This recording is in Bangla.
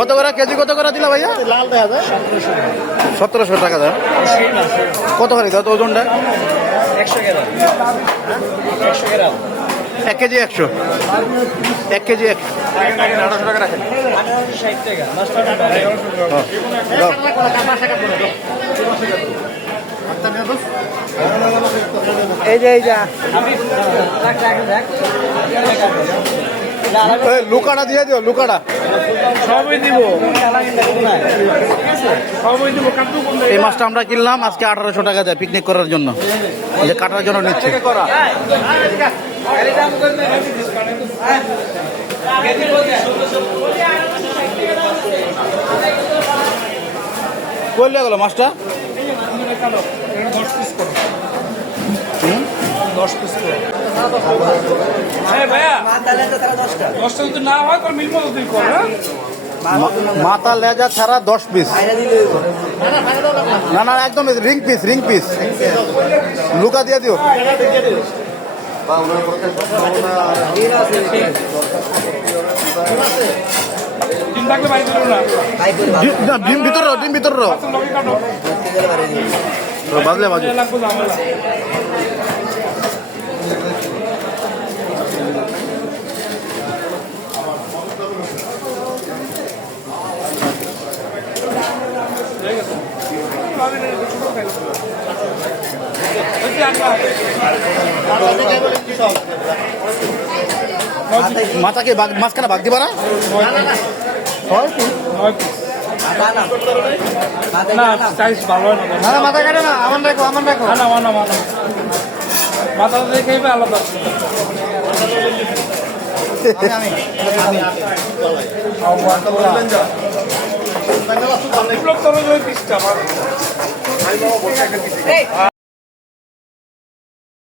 কত করে কেজি, কত করে দিলা ভাইয়া? 1700 টাকা দাম। কত করে দাও তো ওজনটা? 100 গ্রাম। 100 গ্রাম। 1 কেজি 100, 1 কেজি 100। 1800 টাকা রাখেন। 1860 টাকা। এই যে লুকাটা দিয়ে দিও, লুকাটা সবই দিব। এই মাছটা আমরা কিনলাম আজকে 1800 টাকা দেয় পিকনিক করার জন্য, যে কাটার জন্য নিচ্ছে। কইলে গেল মাছটা 10 পিস করে। হ্যাঁ ভাইয়া, 10টা যদি না হয় তাহলে মিলবো তুই কর। মাথা লেজা ছাড়া 10 পিস। না না, একদম রিং পিস, রিং পিস। লুকা দিয়ে দিও। ডিম থাকলে বাইরে দিল না। ডিম ভিতর রো, ডিম ভিতর রো। বাজলে বাজু। মাথাকে মাঝখানে ভাগ দিবা না? মাথা কাটে না, আমার দেখো, আমার দেখো। মাথা দেখে আলাদা। আমি